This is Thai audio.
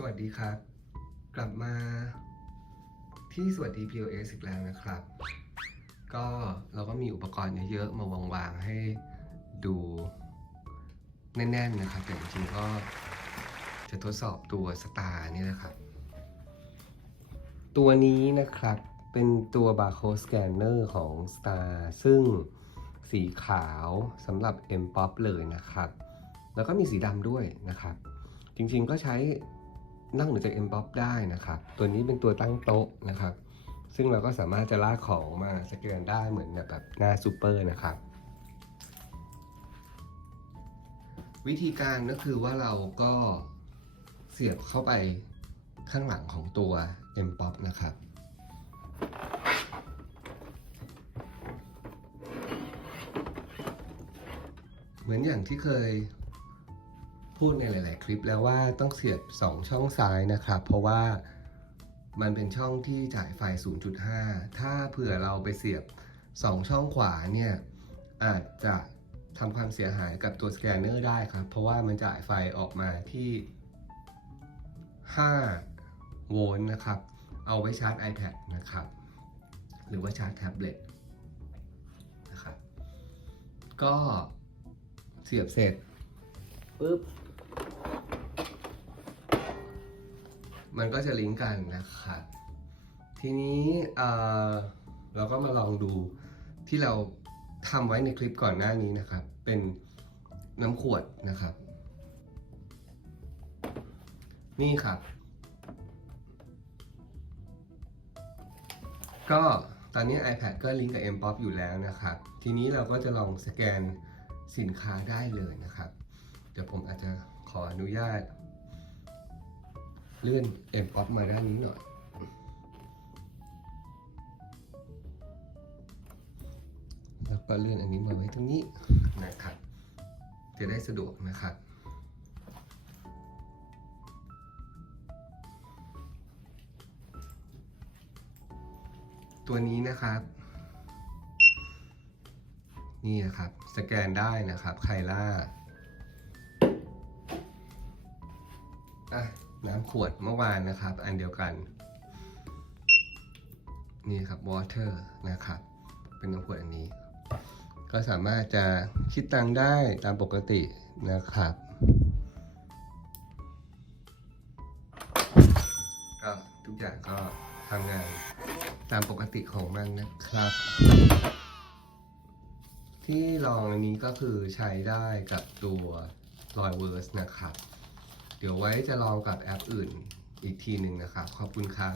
สวัสดีครับ กลับมาที่สวัสดี POS อีกแล้วนะครับ ก็เราก็มีอุปกรณ์เยอะๆ มาวางๆ ให้ดูแน่นๆนะครับ แต่จริงๆก็จะทดสอบตัวสตาร์นี่นะครับ ตัวนี้นะครับเป็นตัว Barcode Scanner ของ Star ซึ่งสีขาวสำหรับ M Pop เลยนะครับ แล้วก็มีสีดำด้วยนะครับ จริงๆก็ใช้ นั่งหรือจาก M Pop ได้นะครับ ตัวนี้เป็นตัวตั้งโต๊ะนะครับ ซึ่งเราก็สามารถจะลากของมาสแกนได้เหมือนแบบหน้าซูเปอร์นะครับ วิธีการก็คือว่าเราก็เสียบเข้าไปข้างหลังของตัว M Pop นะครับเหมือนอย่างที่เคย พูดในหลาย ๆ คลิปแล้วว่าต้องเสียบ 2 ช่องซ้ายนะครับ เพราะว่ามันเป็นช่องที่จ่ายไฟ 0.5 ถ้าเผื่อเราไปเสียบ 2 ช่องขวาเนี่ยอาจจะทำความเสียหายกับตัวสแกนเนอร์ได้ครับ เพราะว่ามันจ่ายไฟออกมาที่ 5 โวลต์นะครับ เอาไว้ชาร์จ iPad นะครับ หรือว่าชาร์จแท็บเล็ตนะครับ ก็เสียบเสร็จปุ๊บ มันก็จะลิงก์กันนะครับทีนี้เอ่อเราก็มาลองดูที่เราทำไว้ในคลิปก่อนหน้านี้นะครับ เป็นน้ำขวดนะครับ นี่ครับ ก็ตอนนี้ iPad ก็ลิงก์กับ M Pop อยู่แล้วนะครับ ทีนี้เราก็จะลองสแกนสินค้าได้เลยนะครับ เดี๋ยวผมอาจจะขออนุญาต เลื่อน M Pop มาด้านนี้หน่อยแล้วก็เลื่อนอันนี้มาไว้ตรงนี้นะครับจะได้สะดวกนะครับตัวนี้นะครับนี่นะครับสแกนได้นะครับไคล่าอะ น้ำขวดเมื่อวานนะครับ อันเดียวกัน นี่ครับ water นะครับ เป็นน้ำขวดอันนี้ ก็สามารถจะคิดตังได้ตามปกตินะครับ ก็ทุกอย่างก็ทำงานตามปกติของมันนะครับ ที่ลองอันนี้ก็คือใช้ได้กับตัว l o y v e r s e นะครับ เดี๋ยวไว้จะลองกับแอปอื่นอีกทีหนึ่งนะครับ ขอบคุณครับ